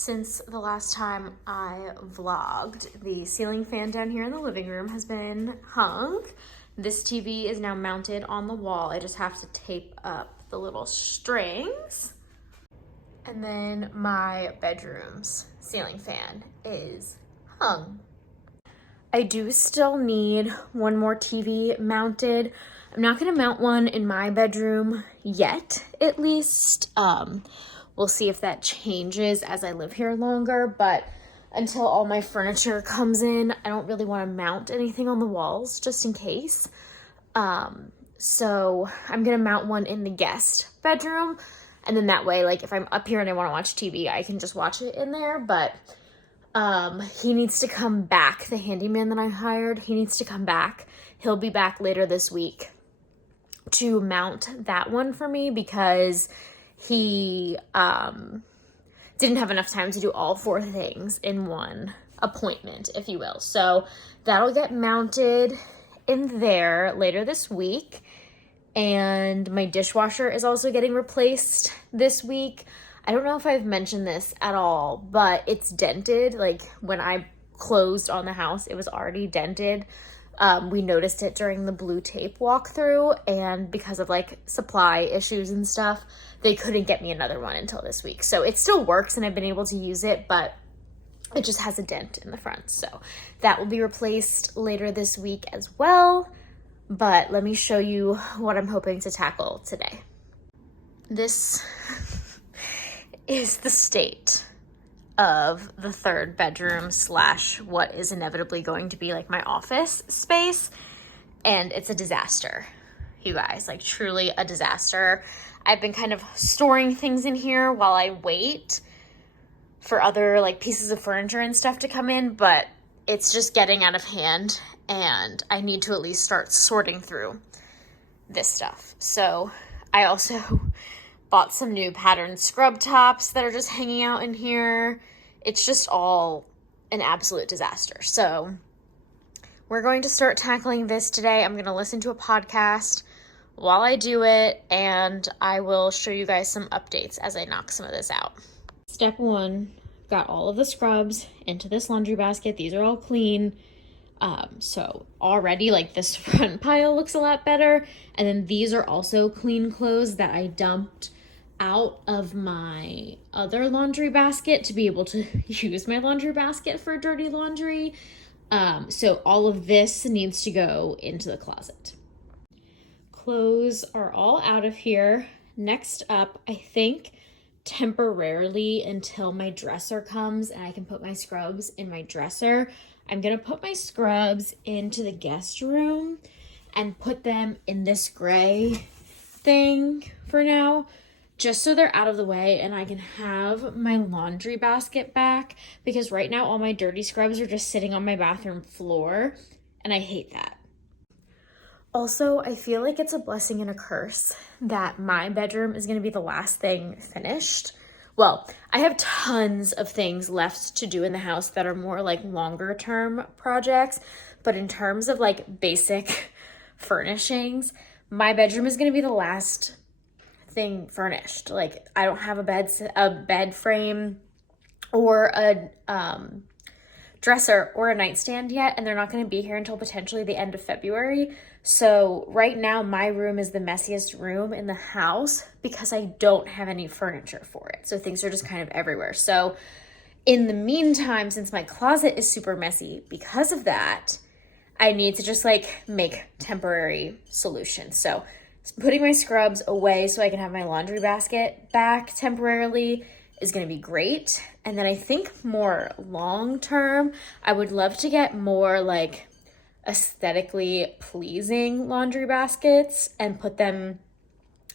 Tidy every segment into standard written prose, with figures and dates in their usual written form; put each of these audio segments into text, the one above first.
Since the last time I vlogged, the ceiling fan down here in the living room has been hung. This TV is now mounted on the wall. I just have to tape up the little strings. And then my bedroom's ceiling fan is hung. I do still need one more TV mounted. I'm not gonna mount one in my bedroom yet, at least. We'll see if that changes as I live here longer, but until all my furniture comes in, I don't really want to mount anything on the walls just in case. So I'm gonna mount one in the guest bedroom, and then that way, like if I'm up here and I want to watch TV, I can just watch it in there. But he needs to come back. The handyman that I hired, he needs to come back. He'll be back later this week to mount that one for me because he didn't have enough time to do all 4 things in one appointment, if you will. So that'll get mounted in there later this week. And my dishwasher is also getting replaced this week. I don't know if I've mentioned this at all, but it's dented. Like when I closed on the house, it was already dented. We noticed it during the blue tape walkthrough, and because of like supply issues and stuff, they couldn't get me another one until this week. So it still works and I've been able to use it, but it just has a dent in the front. So that will be replaced later this week as well. But let me show you what I'm hoping to tackle today. This is the state of the third bedroom / what is inevitably going to be like my office space. And it's a disaster, you guys, like truly a disaster. I've been kind of storing things in here while I wait for other like pieces of furniture and stuff to come in, but it's just getting out of hand and I need to at least start sorting through this stuff. So I also bought some new patterned scrub tops that are just hanging out in here. It's just all an absolute disaster. So we're going to start tackling this today. I'm going to listen to a podcast while I do it, and I will show you guys some updates as I knock some of this out. Step 1, got all of the scrubs into this laundry basket. These are all clean. So already like this front pile looks a lot better. And then these are also clean clothes that I dumped out of my other laundry basket to be able to use my laundry basket for dirty laundry. So all of this needs to go into the closet. Clothes are all out of here. Next up, I think temporarily until my dresser comes and I can put my scrubs in my dresser, I'm gonna put my scrubs into the guest room and put them in this gray thing for now, just so they're out of the way and I can have my laundry basket back, because right now all my dirty scrubs are just sitting on my bathroom floor and I hate that. Also, I feel like it's a blessing and a curse that my bedroom is going to be the last thing finished. Well, I have tons of things left to do in the house that are more like longer term projects, but in terms of like basic furnishings, my bedroom is going to be the last thing furnished. Like I don't have a bed frame or a dresser or a nightstand yet, and they're not going to be here until potentially the end of February. So right now my room is the messiest room in the house because I don't have any furniture for it. So things are just kind of everywhere. So in the meantime, since my closet is super messy because of that, I need to just like make temporary solutions. So putting my scrubs away so I can have my laundry basket back temporarily is going to be great. And then I think more long term, I would love to get more like aesthetically pleasing laundry baskets and put them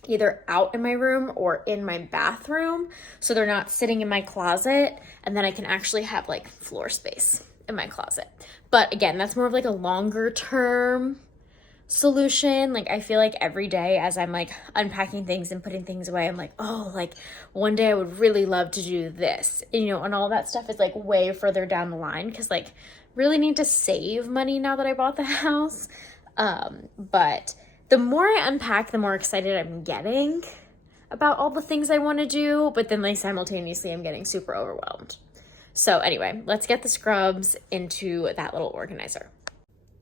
either out in my room or in my bathroom so they're not sitting in my closet, and then I can actually have like floor space in my closet. But again, that's more of like a longer term solution. Like I feel like every day as I'm like unpacking things and putting things away, I'm like, oh, like one day I would really love to do this, you know, and all that stuff is like way further down the line because like really need to save money now that I bought the house. But the more I unpack, the more excited I'm getting about all the things I want to do, but then like simultaneously I'm getting super overwhelmed. So anyway, let's get the scrubs into that little organizer.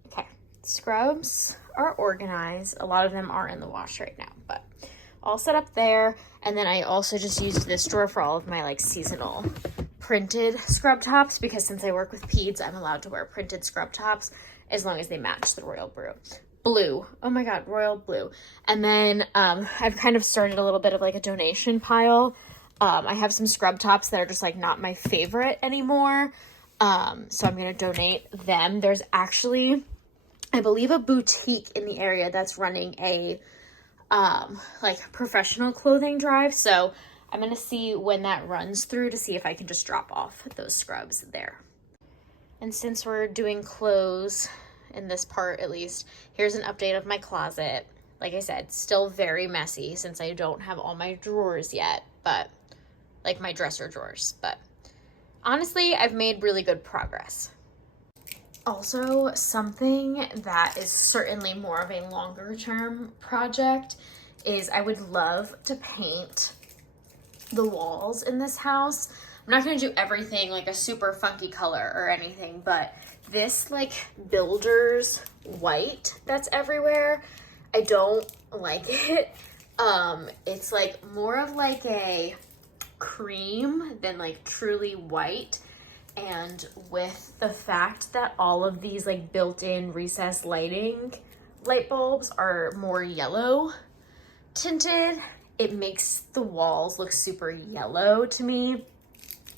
Okay, scrubs are organized. A lot of them are in the wash right now, but all set up there. And then I also just used this drawer for all of my like seasonal printed scrub tops, because since I work with peds, I'm allowed to wear printed scrub tops as long as they match the royal blue. Oh my god, royal blue. And then I've kind of started a little bit of like a donation pile. I have some scrub tops that are just like not my favorite anymore, so I'm gonna donate them. There's actually, I believe, a boutique in the area that's running a like professional clothing drive, so I'm gonna see when that runs through to see if I can just drop off those scrubs there. And since we're doing clothes in this part, at least, here's an update of my closet. Like I said, still very messy since I don't have all my drawers yet, but like my dresser drawers, but honestly, I've made really good progress. Also, something that is certainly more of a longer term project is I would love to paint the walls in this house. I'm not going to do everything like a super funky color or anything, but this like builder's white that's everywhere, I don't like it. It's like more of like a cream than like truly white. And with the fact that all of these like built-in recessed light bulbs are more yellow tinted, it makes the walls look super yellow to me.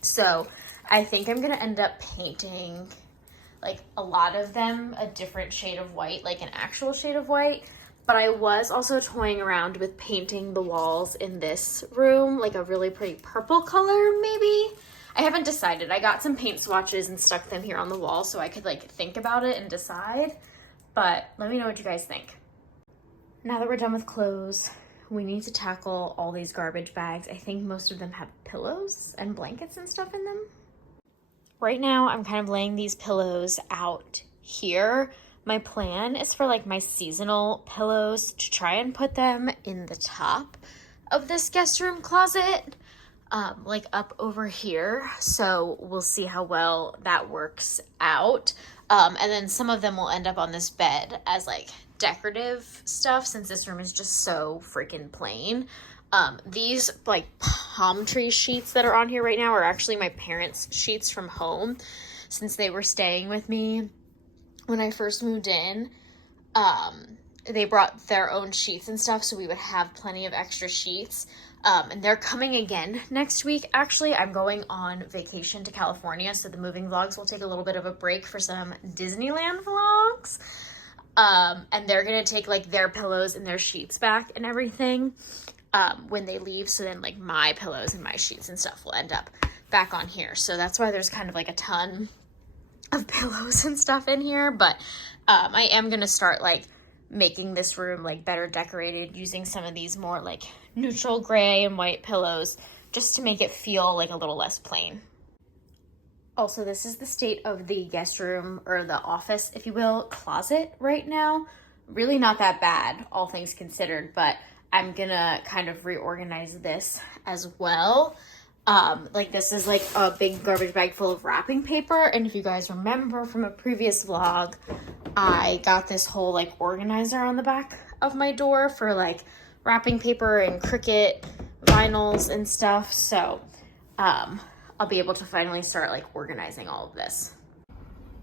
So I think I'm gonna end up painting like a lot of them a different shade of white, like an actual shade of white. But I was also toying around with painting the walls in this room like a really pretty purple color, maybe. I haven't decided. I got some paint swatches and stuck them here on the wall so I could like think about it and decide. But let me know what you guys think. Now that we're done with clothes, we need to tackle all these garbage bags. I think most of them have pillows and blankets and stuff in them. Right now, I'm kind of laying these pillows out here. My plan is for like my seasonal pillows to try and put them in the top of this guest room closet. Like up over here, so we'll see how well that works out. And then some of them will end up on this bed as like decorative stuff, since this room is just so freaking plain. These like palm tree sheets that are on here right now are actually my parents' sheets from home, since they were staying with me when I first moved in. They brought their own sheets and stuff, so we would have plenty of extra sheets. And they're coming again next week. Actually, I'm going on vacation to California, so the moving vlogs will take a little bit of a break for some Disneyland vlogs. And they're gonna take like their pillows and their sheets back and everything when they leave. So then like my pillows and my sheets and stuff will end up back on here. So that's why there's kind of like a ton of pillows and stuff in here. But I am gonna start like making this room like better decorated using some of these more like neutral gray and white pillows, just to make it feel like a little less plain. Also, this is the state of the guest room, or the office, if you will, closet right now. Really not that bad, all things considered, but I'm gonna kind of reorganize this as well. Like this is like a big garbage bag full of wrapping paper, and if you guys remember from a previous vlog, I got this whole like organizer on the back of my door for like wrapping paper and Cricut vinyls and stuff. So I'll be able to finally start like organizing all of this.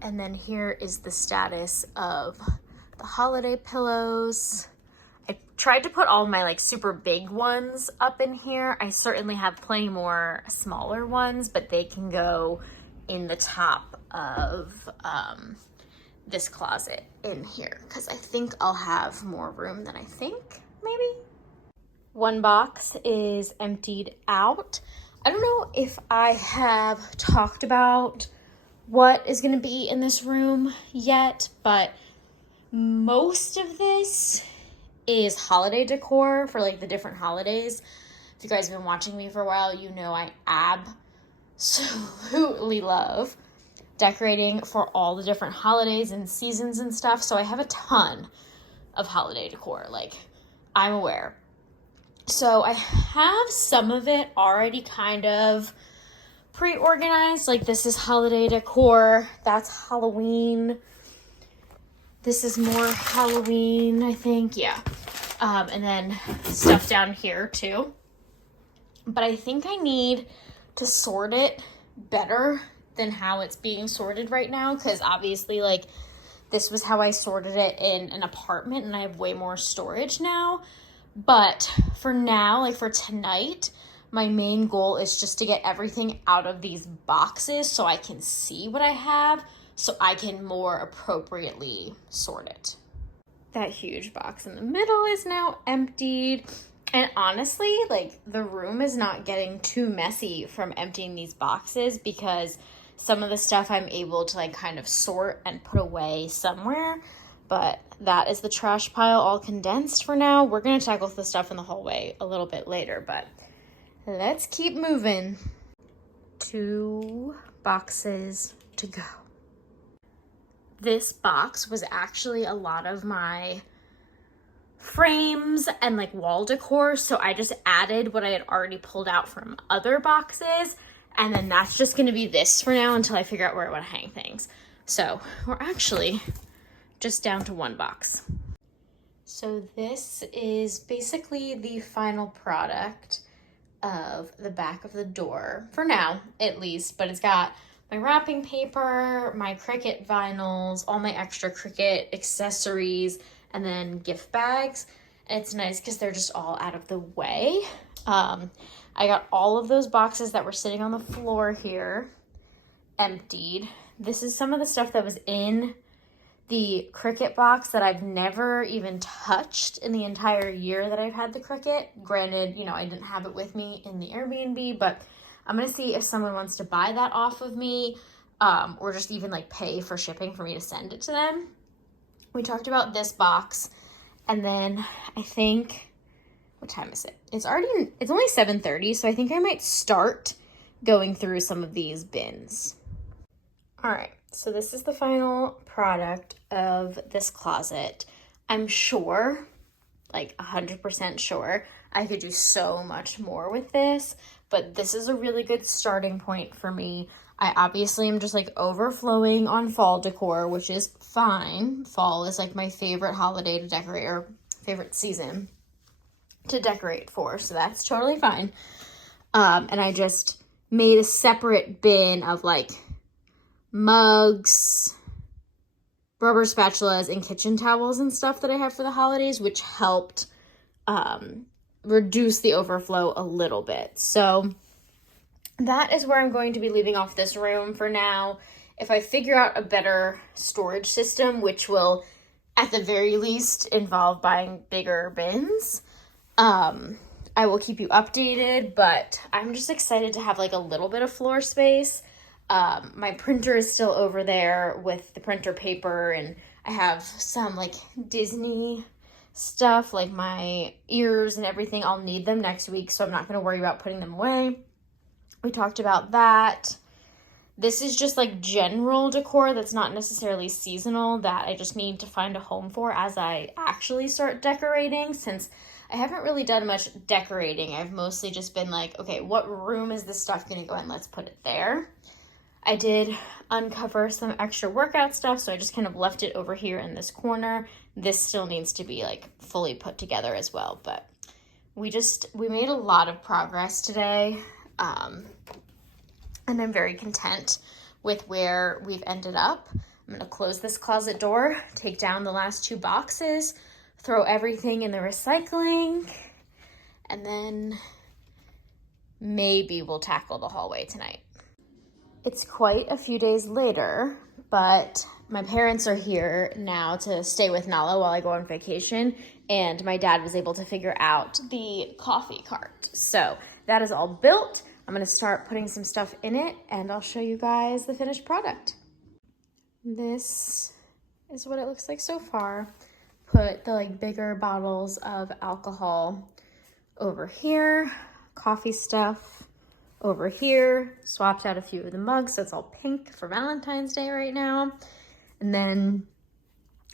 And then here is the status of the holiday pillows. I tried to put all my like super big ones up in here. I certainly have plenty more smaller ones, but they can go in the top of this closet in here, because I think I'll have more room than I think, maybe. One box is emptied out. I don't know if I have talked about what is going to be in this room yet, but most of this is holiday decor for like the different holidays. If you guys have been watching me for a while, you know I absolutely love decorating for all the different holidays and seasons and stuff. So I have a ton of holiday decor, like I'm aware. So I have some of it already kind of pre-organized. Like this is holiday decor. That's Halloween. This is more Halloween, I think. Yeah. And then stuff down here too. But I think I need to sort it better than how it's being sorted right now. Because obviously, like, this was how I sorted it in an apartment and I have way more storage now. But for now, like for tonight, my main goal is just to get everything out of these boxes so I can see what I have, so I can more appropriately sort it. That huge box in the middle is now emptied. And honestly, like the room is not getting too messy from emptying these boxes because some of the stuff I'm able to like kind of sort and put away somewhere. But that is the trash pile all condensed for now. We're going to tackle the stuff in the hallway a little bit later, but let's keep moving. 2 boxes to go. This box was actually a lot of my frames and like wall decor, so I just added what I had already pulled out from other boxes, and then that's just going to be this for now until I figure out where I want to hang things. So we're actually just down to 1 box. So this is basically the final product of the back of the door, for now at least, but it's got my wrapping paper, my Cricut vinyls, all my extra Cricut accessories, and then gift bags. And it's nice because they're just all out of the way. I got all of those boxes that were sitting on the floor here emptied. This is some of the stuff that was in the Cricut box that I've never even touched in the entire year that I've had the Cricut. Granted, you know, I didn't have it with me in the Airbnb, but I'm going to see if someone wants to buy that off of me, or just even like pay for shipping for me to send it to them. We talked about this box, and then I think, what time is it? It's only 7:30, so I think I might start going through some of these bins. All right. So this is the final product of this closet. I'm sure, like 100% sure, I could do so much more with this, but this is a really good starting point for me. I obviously am just like overflowing on fall decor, which is fine. Fall is like my favorite holiday to decorate, or favorite season to decorate for, so that's totally fine. And I just made a separate bin of like mugs, rubber spatulas, and kitchen towels and stuff that I have for the holidays, which helped reduce the overflow a little bit. So that is where I'm going to be leaving off this room for now. If I figure out a better storage system, which will at the very least involve buying bigger bins, I will keep you updated, but I'm just excited to have like a little bit of floor space. My printer is still over there with the printer paper, and I have some like Disney stuff, like my ears and everything. I'll need them next week, so I'm not going to worry about putting them away. We talked about that. This is just like general decor that's not necessarily seasonal, that I just need to find a home for as I actually start decorating, since I haven't really done much decorating. I've mostly just been like, okay, what room is this stuff going to go in? Let's put it there. I did uncover some extra workout stuff, so I just kind of left it over here in this corner. This still needs to be like fully put together as well, but we made a lot of progress today, and I'm very content with where we've ended up. I'm going to close this closet door, take down the last 2 boxes, throw everything in the recycling, and then maybe we'll tackle the hallway tonight. It's quite a few days later, but my parents are here now to stay with Nala while I go on vacation, and my dad was able to figure out the coffee cart. So that is all built. I'm going to start putting some stuff in it, and I'll show you guys the finished product. This is what it looks like so far. Put the like bigger bottles of alcohol over here, coffee stuff over here, swapped out a few of the mugs, so it's all pink for Valentine's Day right now. And then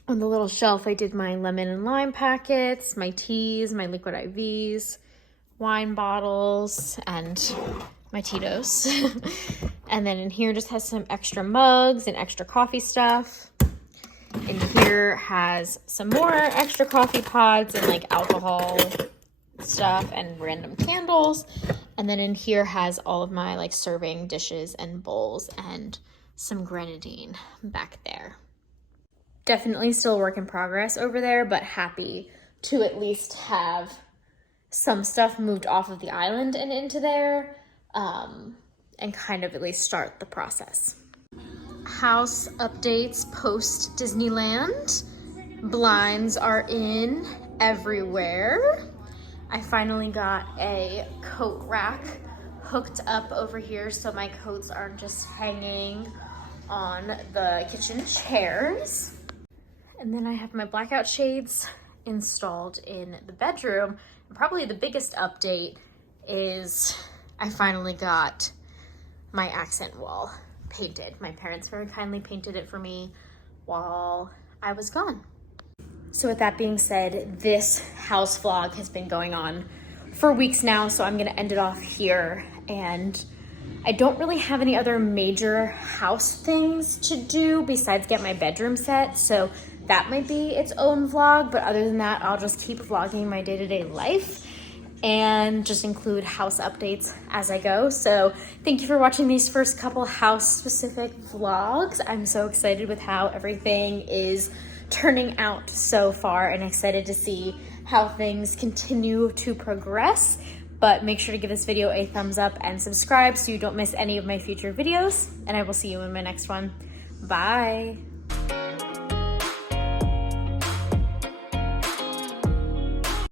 on the little shelf, I did my lemon and lime packets, my teas, my liquid IVs, wine bottles and my Tito's. And then in here just has some extra mugs and extra coffee stuff. In here has some more extra coffee pods and like alcohol stuff and random candles. And then in here has all of my like serving dishes and bowls and some grenadine back there. Definitely still a work in progress over there, but happy to at least have some stuff moved off of the island and into there, and kind of at least start the process. House updates post Disneyland. Blinds are in everywhere. I finally got a coat rack hooked up over here so my coats aren't just hanging on the kitchen chairs. And then I have my blackout shades installed in the bedroom. And probably the biggest update is I finally got my accent wall painted. My parents very kindly painted it for me while I was gone. So with that being said, this house vlog has been going on for weeks now, so I'm gonna end it off here. And I don't really have any other major house things to do besides get my bedroom set, so that might be its own vlog, but other than that, I'll just keep vlogging my day-to-day life and just include house updates as I go. So thank you for watching these first couple house-specific vlogs. I'm so excited with how everything is turning out so far and excited to see how things continue to progress. But make sure to give this video a thumbs up and subscribe so you don't miss any of my future videos, and I will see you in my next one. Bye.